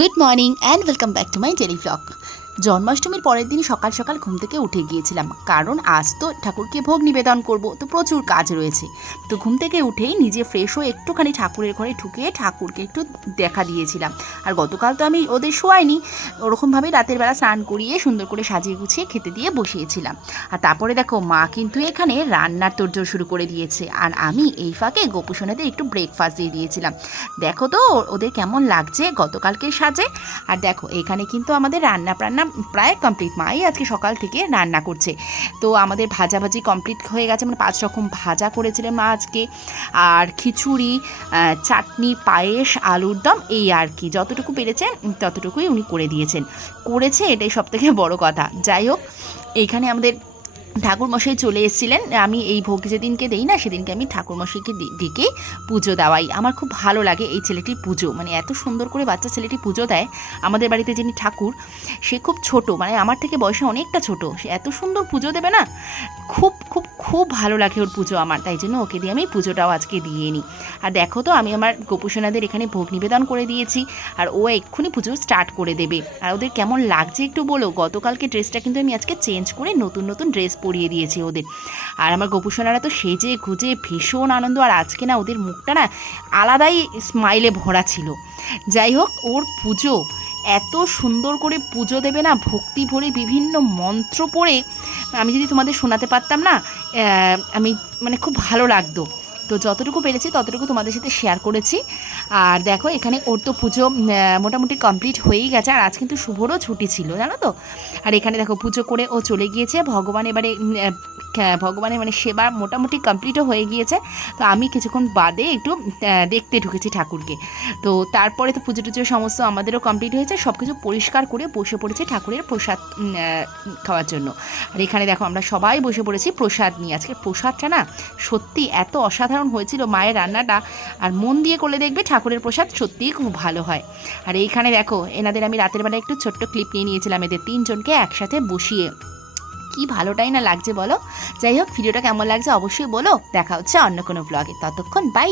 good morning and welcome back to my daily blog জন্মাষ্টমীর পরের দিন সকাল সকাল ঘুম থেকে উঠে গিয়েছিলাম। কারণ আজ তো ঠাকুরকে ভোগ নিবেদন করব, তো প্রচুর কাজ রয়েছে। তো ঘুম থেকে উঠেই নিজে ফ্রেশ হয়ে একটুখানি ঠাকুরের ঘরে ঢুকে ঠাকুরকে একটু দেখা দিয়েছিলাম। আর গতকাল তো আমি ওদের শোয়াইনি, ওরকমভাবে রাতের বেলা স্নান করিয়ে সুন্দর করে সাজিয়ে গুছিয়ে খেতে দিয়ে বসিয়েছিলাম। আর তারপরে দেখো, মা কিন্তু এখানে রান্নার তোড়জোড় শুরু করে দিয়েছে। আর আমি এই ফাঁকে গোপুসোনাদের একটু ব্রেকফাস্ট দিয়ে দিয়েছিলাম। দেখো তো, ওদের কেমন লাগছে গতকালকে সাজে? আর দেখো, এখানে কিন্তু আমাদের রান্না বান্না প্রায় কমপ্লিট মাই আজকে সকাল থেকে রান্না করছে। তো আমাদের ভাজাভাজি কমপ্লিট হয়ে গেছে। মানে পাঁচ রকম ভাজা করেছিলেন মা আজকে। আর খিচুড়ি চাটনি, পায়েস, আলুর দম, এই আর কি। যতটুকু পেরেছে ততটুকুই উনি করে দিয়েছেন। করেছে এটাই সবথেকে বড় কথা। যাই হোক এইখানে আমাদের ঠাকুরমশাই চলে এসেছিলেন। আমি এই ভোগ যেদিনকে দিই না, সেদিনকে আমি ঠাকুরমশাইকে ডেকে পুজো দেওয়াই। আমার খুব ভালো লাগে এই ছেলেটির পুজো। মানে এত সুন্দর করে বাচ্চা ছেলেটি পুজো দেয়। আমাদের বাড়িতে যিনি ঠাকুর, সে খুব ছোট। মানে আমার থেকে বয়সে অনেকটা ছোট। সে এত সুন্দর পুজো দেবে না? খুব খুব খুব ভালো লাগে ওর পুজো আমার, তাই জন্য ওকে দিয়ে আমি পুজোটাও আজকে দিয়ে নিই। আর দেখো তো, আমি আমার গোপুসোনাদের এখানে ভোগ নিবেদন করে দিয়েছি, আর ও এক্ষুনি পুজো স্টার্ট করে দেবে। আর ওদের কেমন লাগছে একটু বলো? গতকালকে ড্রেসটা কিন্তু আমি আজকে চেঞ্জ করে নতুন নতুন ড্রেস পরিয়ে দিয়েছি ওদের। আর আমার গোপুসোনারা তো সেজে গুজে ভীষণ আনন্দ, আর আজকে না ওদের মুখটা না আলাদাই স্মাইলে ভরা ছিল। যাই হোক, ওর পুজো এত সুন্দর করে পুজো দেবে না? ভক্তি ভরে বিভিন্ন মন্ত্র পড়ে আমি যদি তোমাদের শোনাতে পারতাম না আমি মানে খুব ভালো লাগতো। তো যতটুকু পেরেছি, ততটুকু তোমাদের সাথে শেয়ার করেছি। আর দেখো, এখানে ওর তো পুজো মোটামুটি কমপ্লিট হয়েই গেছে। আর আজ কিন্তু শুভরও ছুটি ছিল, জানো তো? আর এখানে দেখো, পুজো করে ও চলে গিয়েছে। ভগবান এবারে ভগবানের মানে সেবা মোটামুটি কমপ্লিটও হয়ে গিয়েছে। তো আমি কিছুক্ষণ বাদে একটু দেখতে ঢুকেছি ঠাকুরকে। তো তারপরে তো পুজো টুজো সমস্ত আমাদেরও কমপ্লিট হয়েছে সব কিছু পরিষ্কার করে বসে পড়েছি ঠাকুরের প্রসাদ খাওয়ার জন্য। আর এখানে দেখো আমরা সবাই বসে পড়েছি প্রসাদ নিয়ে। আজকে প্রসাদটা না সত্যি এত অসাধারণ হয়েছিল মায়ের রান্নাটা। আর মন দিয়ে করলে দেখবে ঠাকুরের প্রসাদ সত্যিই খুব ভালো হয়। আর এইখানে দেখো, এনাদের আমি রাতের বেলা একটু ছোট্ট ক্লিপ নিয়ে নিয়েছিলাম এদের তিনজনকে একসাথে বসিয়ে। কি ভালোটাই না লাগছে বলো? যাই হোক, ভিডিওটা কেমন লাগছে অবশ্যই বলো। দেখা হচ্ছে অন্য কোনো ব্লগে ততক্ষণ বাই